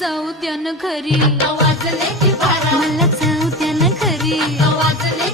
जाऊ द्या ना घरी, वाजले की बारा, मला जाऊ द्या ना घरी. वाजले